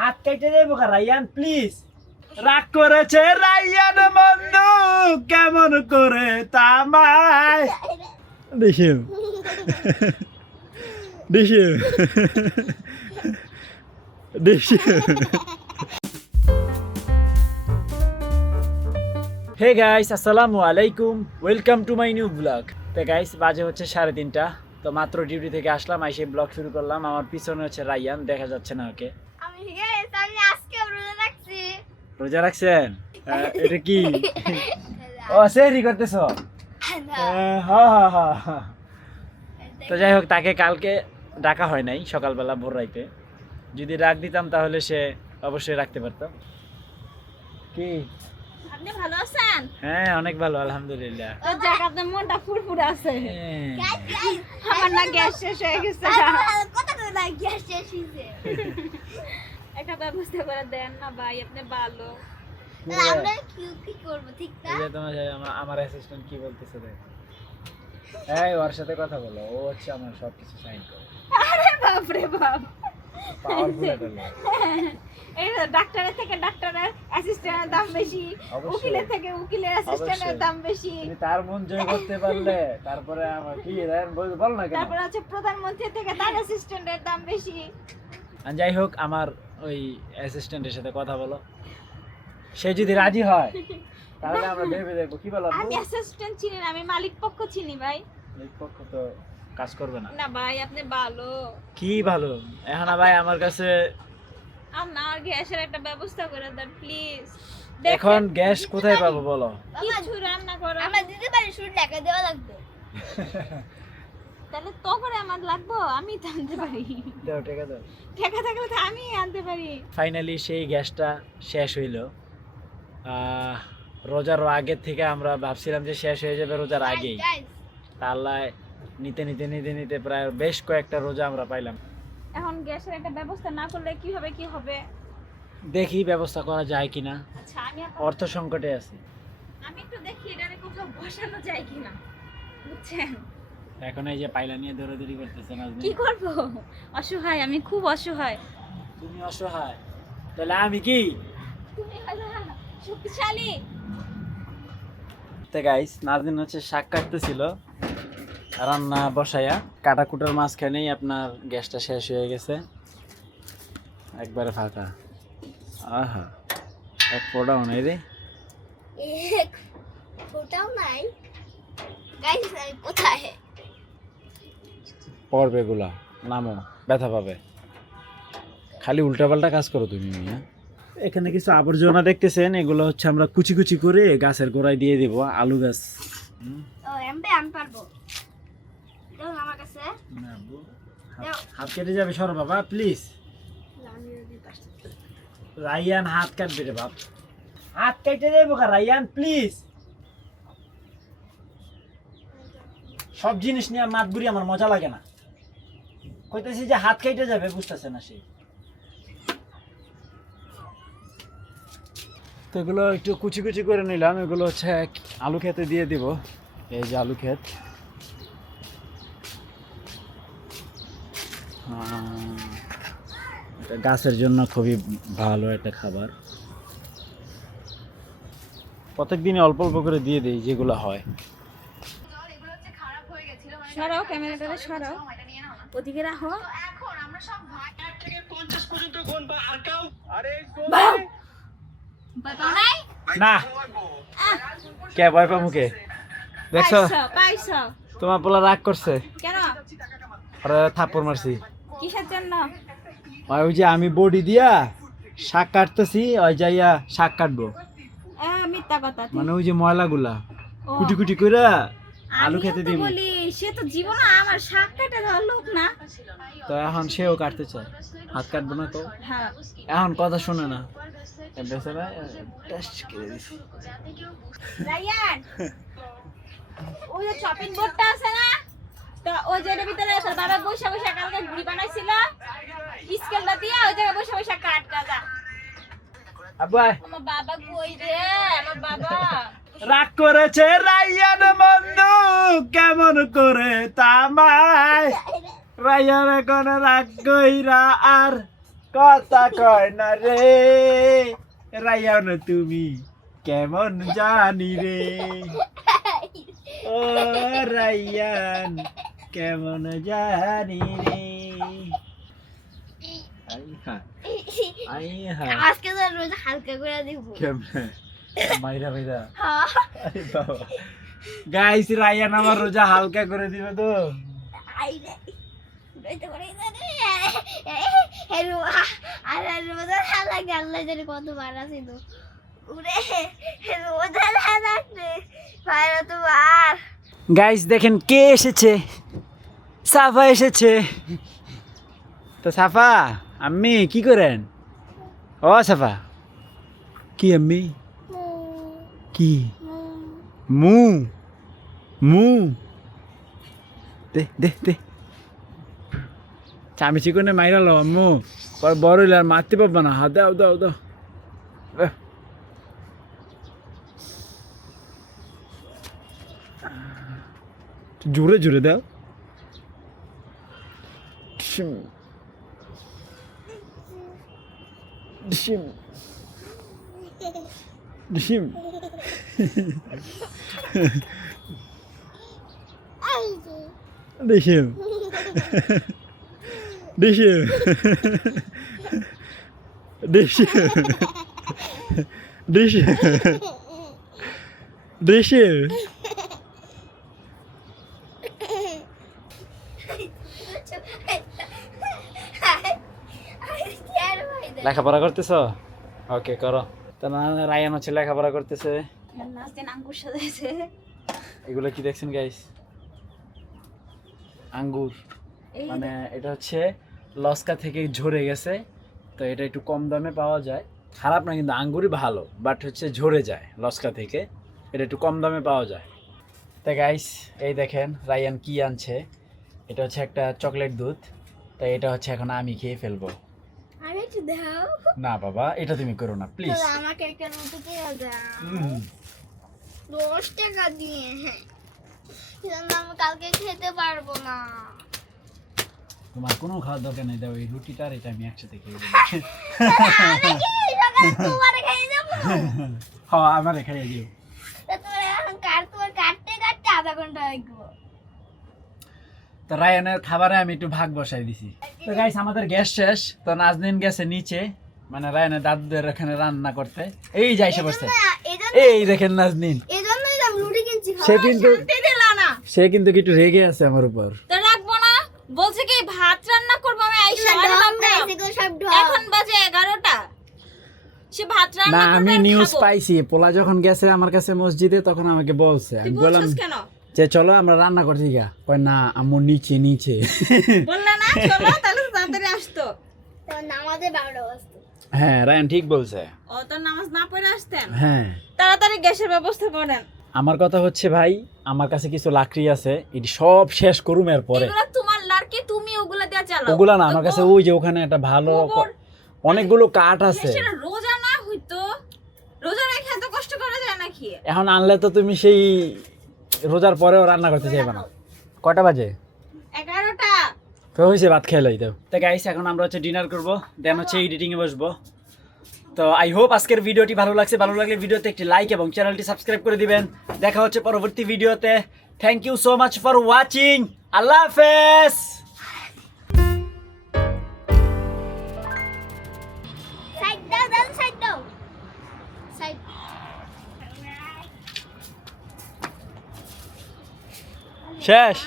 হাত কেটে দেবো রায়ান প্লিজ। রাগ করেছে রায়ান বন্ধু কেমন করে তামায় দেখিও দেখিও দেখিও। হে গাইস, আসসালামু আলাইকুম, welcome to my new blog. তো গাইস, বাজে হচ্ছে 3:30। তো মাত্র ডিউটি থেকে আসলাম, এসে ব্লগ শুরু করলাম। আমার পিছনে হচ্ছে রায়ান, দেখা যাচ্ছে না ওকে। আমি আজকে রোজা রাখছি। রোজা রাখছেন? এটা কি? ও সেহরি করতেছ? হ্যাঁ। তো যাই হোক, তাকে কালকে ডাকা হয় নাই সকালবেলা ভোর রাইতে। যদি ডাক দিতাম তাহলে সে অবশ্যই রাখতে পারতো। কি আপনি ভালো আছেন? হ্যাঁ, অনেক ভালো আলহামদুলিল্লাহ। তো যাক, আপনার মনটা ফুরফুরে আছে। হ্যাঁ। আমার না গ্যাস শেষ হয়ে গেছে। কতটা না গ্যাস শেষ হইছে। একটা ব্যবস্থা করে দেন না ভাই, আপনি ভালো। আমরা কি করব, ঠিক না? এই যে তোমার আমার অ্যাসিস্ট্যান্ট কি বলতেছে দেখ। এই ওর সাথে কথা বলো, ও হচ্ছে আমার সবকিছু সাইন করে। আরে বাপ রে বাপ, পাওয়ারফুল এটা লোক। এই ডাক্তারের থেকে ডাক্তারের অ্যাসিস্ট্যান্টের দাম বেশি, অবশ্যই। উকিলের থেকে উকিলের অ্যাসিস্ট্যান্টের অবশ্যই। দাম বেশি, তুমি তার মন জয় করতে পারলে তারপরে আমার কি রায়ন বল না কেন। তারপর আছে প্রধানমন্ত্রী থেকে তার অ্যাসিস্ট্যান্টের দাম বেশি। আর যাই হোক, আমার ওই অ্যাসিস্ট্যান্টের সাথে কথা বলো, সে যদি রাজি হয় তাহলে আমরা ভেবে দেখবো। কি বলো? আমি অ্যাসিস্ট্যান্ট চিনি না, আমি মালিক পক্ষ চিনি ভাই। এই পক্ষ তো কাজ করবে না। না ভাই, আপনি ভালো। কি ভালো? এখন ভাই আমার কাছে আপনার গ্যাসের একটা ব্যবস্থা করে দেন প্লিজ। এখন গ্যাস কোথায় পাবো বলো? কিছু রান্না করো, আমরা দিতে পারি, শুধু টাকা দেওয়া লাগবে। তাহলে তো করে আমার লাগবো, আমি তো আনতে পারি। দাও টাকা দাও। টাকা থাকলে তো আমি আনতে পারি। ফাইনালি সেই গ্যাসটা শেষ হইল। রোজার আগের থেকে আমরা ভাবছিলাম যে শেষ হয়ে যাবে রোজার আগেই। Guys, তাহলে নিতে প্রায় বেশ কয়েকটা রোজা আমরা পাইলাম। এখন গ্যাসের একটা ব্যবস্থা না করলে কি হবে? দেখি ব্যবস্থা করা যায় কিনা। আচ্ছা, অর্থ সংকটে আছি। আমি একটু দেখি এটারে কোথাও বসানো যায় কিনা, বুঝছেন? এখন এই যে পাইলা নিয়ে দৌড়াদৌড়ি করতেছে না। কি করব? অসহায়, আমি খুব অসহায়। তুমি অসহায়, তাহলে আমি কি? তুমি হলো শক্তিশালী। তো গাইস, নাজনীন হচ্ছে শাক কাটতেছিল রান্না বসাইয়া। কাটাকুটার মাঝখানেই আপনার গ্যাসটা শেষ হয়ে গেছে, একবারে ফাঁকা। আহা, এক ফোটাও নেই রে। এক ফোটাও নাই। Guys, আমি কোথায়? পড়বে গুলা, নামো, ব্যথা পাবে। খালি উল্টাপাল্টা কাজ করো তুমি। এখানে কিছু আবর্জনা দেখতেছেন, এগুলো হচ্ছে আমরা কুচি কুচি করে গাছের গোড়ায় দিয়ে দিব। আলু গাছ। ও, আমি পারবো। দেখুন আমার কাছে। হাত কেটে যাবে, সরো বাবা প্লিজ। রায়ান হাত কাটবে রে বাপ। হাত কেটে দেবো রায়ান প্লিজ। সব জিনিস নিয়ে মাতবুরি আমার মজা লাগে না। কইতেছি যে হাত কেটে যাবে, বুঝতেছে না সে। তো এগুলো একটু কুচি কুচি করে নিলাম। এগুলো হচ্ছে আলু খেতে দিয়ে দিব। এই যে আলু ক্ষেত। এটা গাছের জন্য খুবই ভালো একটা খাবার। প্রত্যেক দিনে অল্প অল্প করে দিয়ে দিই যেগুলো হয়। সরাও ক্যামেরাটা, সরাও, ওদিকে রাখো। ভয় পাও নাই? না, কে ভয় পাবো? কে দেখছো? পাইছো? তোমার পোলা রাগ করছে, কেন? আরে থাপ্পড় মারছি। কিসের জন্য? ওই যে আমি বডি দিয়া শাক কাটতেছি, ওই যাইয়া শাক কাটবো। মিথ্যা কথা। মানে ওই যে ময়লাগুলা ও, কুটি কুটি করে আলু আমিও খেতে তো দিব। বলি, সে তো জীবনে আমার শাক কাটে দেওয়ার লোক না। তো এখন সেও কাটতে চায়, হাত কাটবো না তো। হ্যাঁ, এখন কথা শোনে না। বেচারা টেস্ট করে দিছি। রায়ান, ওই যে শপিং বোর্ডটা আছে না, তো ওই জায়গার ভিতরে তোর বাবা বসে বসে কালকে ঘুড়ি বানাইছিল, স্কেলটা দিয়ে ওই জায়গায় বসে বসে কাট গাজা। আব্বু আয়। আমার বাবা কই রে? আমার বাবা রাগ করেছে রায়ান বন্ধু কেমন করে তামায়। রায়ান এখন রাগ কইরা আর কথা কয় না রে রায়ান তুমি কেমন জানি রে ও রায়ান কেমন জানি রে আজকে তো রোজ হালকা করে দিব কেমনে মাইরা মাইরা হ্যাঁ আরে বাবা গাইস রায়ান আমার রোজা হালকা করে দিবে তো আই রে রইতে করে রে হেরো আর রোজা হালা গাল্লা জানি কত বার আছে তো উরে রোজা হালা রে ভাইরা তো আর গাইস দেখেন কে এসেছে সাফা এসেছে তো সাফা আম্মি কি করেন ও সাফা কি আম্মি কি মু মু দে দে দে চামি চিকনে মাইরালো আম্মু পরে বড় হইলে আর মারতে পারবো না হাত দাও দাও দাও জোরে জোরে দাও ডিশিম ডিশিম ডিশিম ডিশিম ডিশিম ডিশিম ডিশিম ডিশিম লেখাপড়া করতেছো ওকে করো তো না রায়ান হচ্ছে লেখাপড়া করতেছে নাচতে আঙ্গুর সাজাইছে এগুলো কি দেখছেন গাইস আঙ্গুর এই মানে এটা হচ্ছে লস্কা থেকে ঝরে গেছে তো এটা একটু কম দামে পাওয়া যায় খারাপ না কিন্তু আঙ্গুরই ভালো বাট হচ্ছে ঝরে যায় লস্কা থেকে এটা একটু কম দামে পাওয়া যায় তো গাইস এই দেখেন রায়ান কি আনছে এটা হচ্ছে একটা চকলেট দুধ তাই এটা হচ্ছে এখন আমি খেয়ে ফেলবো আমি একটু দাও না বাবা এটা তুমি করো না প্লিজ তো আমাকে একটা রুটি দিয়ে দাও 10 টাকা দিয়ে হ্যাঁ কিন্তু আমি কালকে খেতে পারবো না তোমার কোনো খাওয়ার দরকার নেই দাও এই রুটিটা আর এটা আমি একসাথে খেয়ে দেবো আমি কি সকালে তোমারে খাইয়ে দেবো হ্যাঁ আমার খাইয়ে দিও তো তোমার এখন কাটতে কাটতে আধা ঘন্টা লাগবে তো রায়ানের খাবারে আমি একটু ভাগ বসাই দিছি তো গাইস আমাদের গ্যাস শেষ তো নাজনীন গেছে নিচে মানে রায়ানের দাদুদের এখানে রান্না করতে এই যাই সে বসছে এই দেখেন নাজনীন এজন্যই আমি রুটি কিনছি সে কিন্তু দিলা না সে কিন্তু একটু রেগে আছে আমার উপর তো রাখবো না বলছে কি ভাত রান্না করবো আমি আইসা এখন বাজে 11টা সে ভাত না রান্না করবে আমি আর নিউজ খাবো। পাইছি পোলা যখন গেছে আমার কাছে মসজিদে তখন আমাকে বলছে তুই আমি বললাম বলছিস কেন যে চলো আমরা রান্না করছি গা কয় না আম্মু নিচে নিচে বললে না চলো তাহলে তো তাড়াতাড়ি আসতো তো নামাজে 12টা বাজতো হ্যাঁ রায়ান ঠিক বলছে ও তো নামাজ না পড়ে আসতেন হ্যাঁ তাড়াতাড়ি গ্যাসের ব্যবস্থা করেন আমার কথা হচ্ছে ভাই আমার কাছে কিছু লাকড়ি আছে এটি সব শেষ করুম এর পরে এগুলো তোমার লাড়কি তুমি ওগুলা দিয়ে চালাও ওগুলা না আমার কাছে ওই যে ওখানে একটা ভালো অনেকগুলো কাঠ আছে সেটা রোজা না হইতো রোজা রেখে এত কষ্ট করা যায় নাকি এখন আনলে তো তুমি সেই রোজার পরেও রান্না করতে চাইবে না কটা বাজে 11টা তো হয়েছে ভাত খেয়ে লই দাও তো গাইস এখন আমরা হচ্ছে ডিনার করবো দেন হচ্ছে এডিটিংয়ে বসবো তো আই হোপ আজকের ভিডিওটি ভালো লাগছে ভালো লাগলে ভিডিওতে একটি লাইক এবং চ্যানেলটি সাবস্ক্রাইব করে দিবেন দেখা হচ্ছে পরবর্তী ভিডিওতে thank you so much for watching আল্লাহ হাফেজ সাইড দাও দাও সাইড দাও সাইড শেষ